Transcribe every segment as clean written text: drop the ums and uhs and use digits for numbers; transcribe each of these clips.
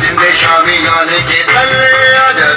जिंदे शामी गाने के तले आजा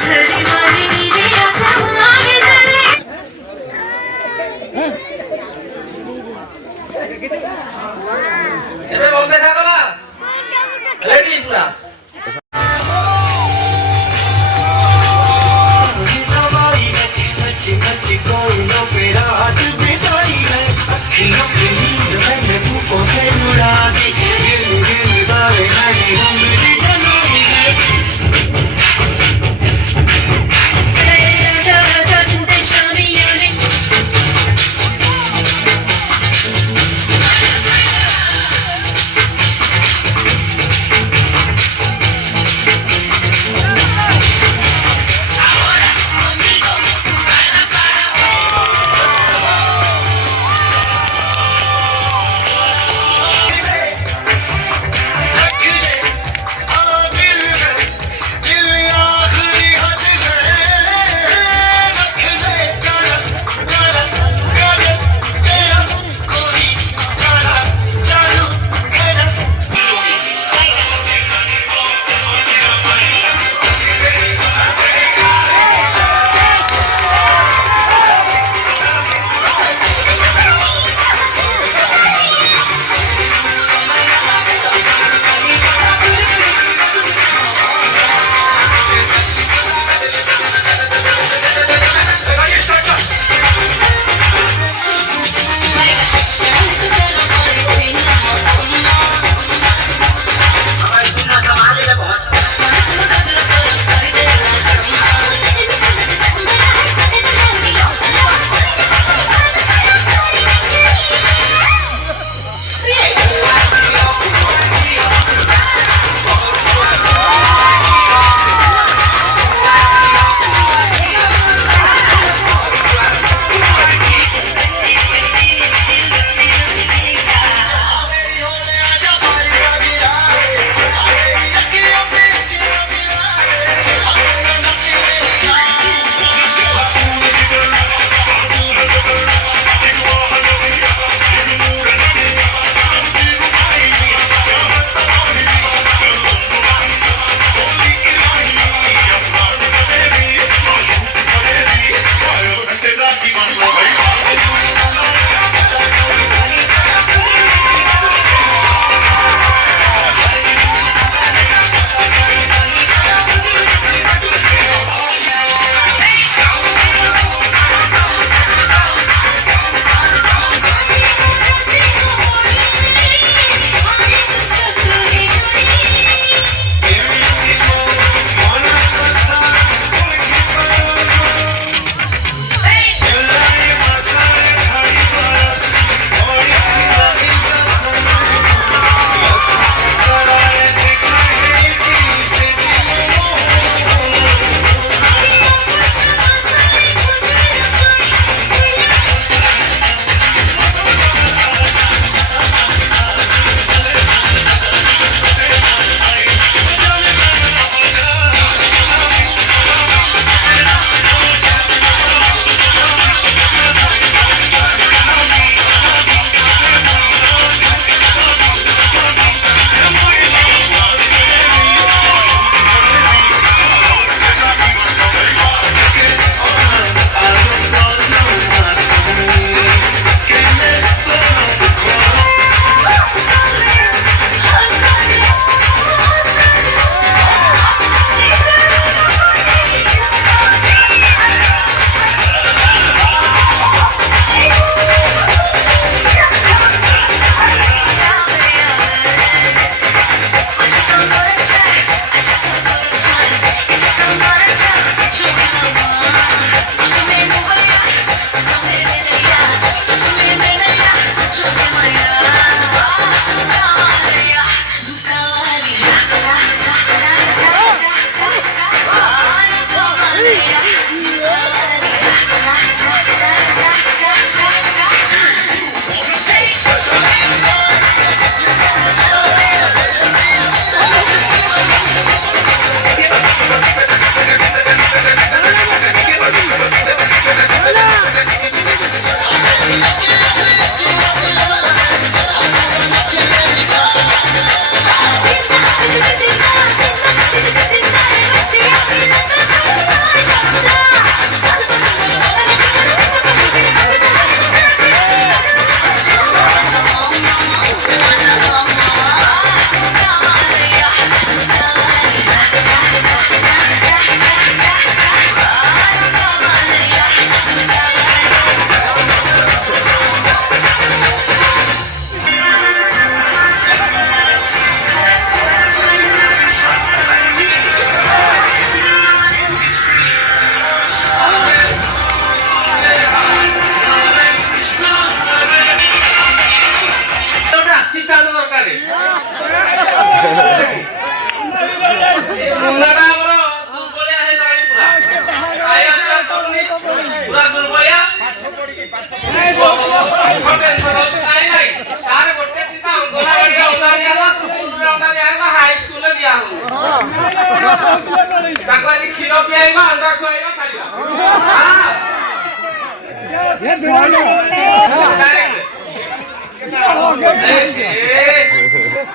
ତାକୁ ଆଜି କ୍ଷୀର ପିଆଇବା ଅଣ୍ଡା ଖୁଆଇବା ଛାଡ଼ିବା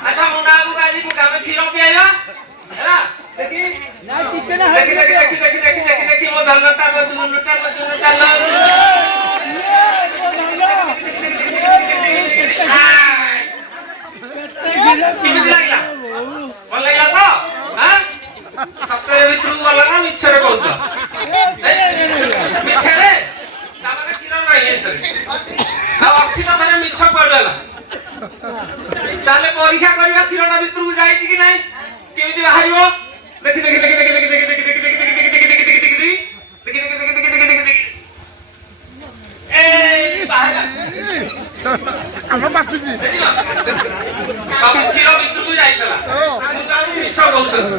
ଆଚ୍ଛା ମୁଣ୍ଡାକୁ ଆଜି ଆମେ କ୍ଷୀର ପିଆଇବା ହେଲା ଦେଖି ଦେଖି ମୋ ଧାନଟା କେମିତି ଲାଗିଲା ଭଲ ଲାଗିଲା ତ ସତରେ ଭିତରକୁ ଗଲା ନା ମିଛରେ କହୁଛ ମିଛରେ ତାମାନେ କ୍ଷୀର ନାହିଁ ଏଥିରେ ଆଉ ଅଛି ତ ମାନେ ମିଛ କରିଦେଲା ତାହେଲେ ପରୀକ୍ଷା କରିବା କ୍ଷୀରଟା ଭିତରକୁ ଯାଇଛି କି ନାହିଁ କେମିତି ବାହାରିବ ଦେଖି ଦେଖି ଦେଖି ଦେଖି ଦେଖି ଦେଖି ଦେଖି ଦେଖି ଦେଖି ଦେଖି ଦେଖି ଦେଖି ଦେଖି ଦେଖି ଆମ ପାଚୁଛି ସବୁ କ୍ଷୀର ଭିତରକୁ ଯାଇଥିଲା ମିଛ କହୁଛନ୍ତି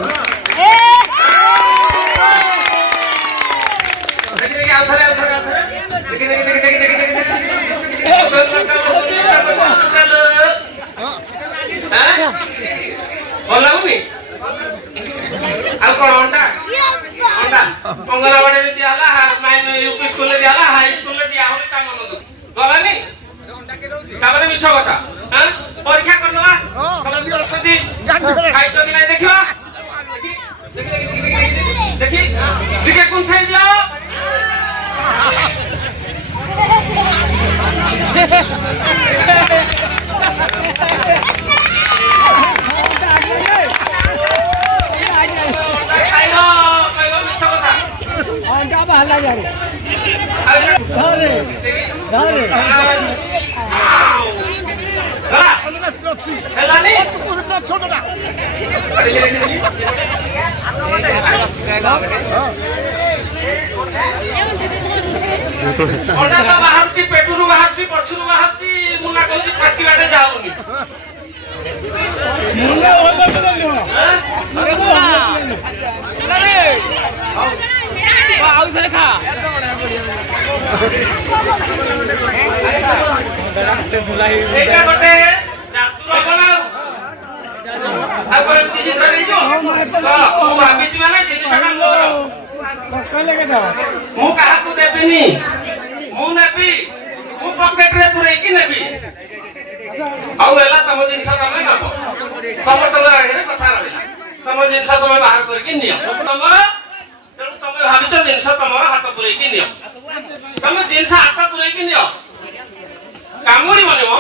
ଦେଖି ଦେଖି ଆଉଥରେ ଆଉଥରେ ଆଉଥରେ ଦେଖି ଦେଖି ଦେଖି ଦେଖି ଦେଖି ଦେଖି ଭଲ ଲାଗୁନି ଆଉ କଣ ଅଣ୍ଡା ଅଣ୍ଡା ଅଙ୍ଗନବାଡିରେ ଦିଆହେଲା ୟୁପି ସ୍କୁଲରେ ଦିଆହେଲା ହାଇ ସ୍କୁଲରେ ଦିଆ ହଉନି ତା ମନ ଦୁଃଖ ଗଲାନି ତାପରେ ମିଛ କଥା ପରୀକ୍ଷା କରିଦେବା ଖାଇଛ କି ନାଇଁ ଦେଖିବା ଦେଖି ଟିକେ କୁଣ୍ଠାଇ ଦିଅ ବାହାରୁଛି ପେଟରୁ ବାହାରୁଛି ପଛରୁ ବାହାରୁଛି ମୁନା କହୁଛି ଫାଟିବାଟେ ଯାଉନି ଆଉଥରେ ଖା ଏଇଟା ଗୋଟେ ଆଉ ଗୋଟେ ଜିନିଷ ନେଇଯିବ ମୁଁ ଭାବିଛି ମାନେ ଜିନିଷଟା ମୋର ମୁଁ କାହାକୁ ଦେବିନି ମୁଁ ନେବି ମୁଁ ପକେଟରେ ପୁରେଇକି ନେବି ଆଉ ହେଲା ତମ ଜିନିଷ ତମେ ନବ ସମସ୍ତଙ୍କ ଆଗରେ କଥା ରହିଲା ତମ ଜିନିଷ ତମେ ବାହାର କରିକି ନିଅ ତମର ତେଣୁ ତମେ ଭାବିଛ ଜିନିଷ ତମର ହାତ ପୁରେଇକି ନିଅ ତମେ ଜିନିଷ ହାତ ପୁରେଇକି ନିଅ କାମୁଡ଼ିବନି ମ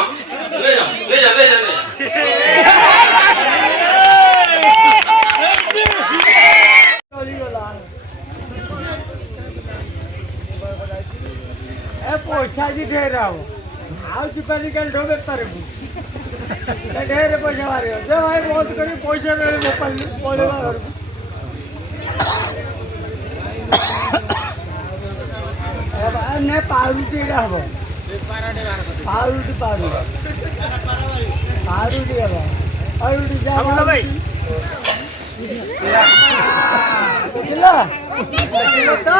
ନେଇଯାଅ ନେଇଯାଅ ନେଇଯାଅ ନେଇଯାଅ पैसा जी ढेर आओ चिपानी कल ढोबे तारे ढेर पैसा मारे जे भाई बहुत करी पैसा ने पारुटी हम पारुटी पारुटी हम पारुटी जा तो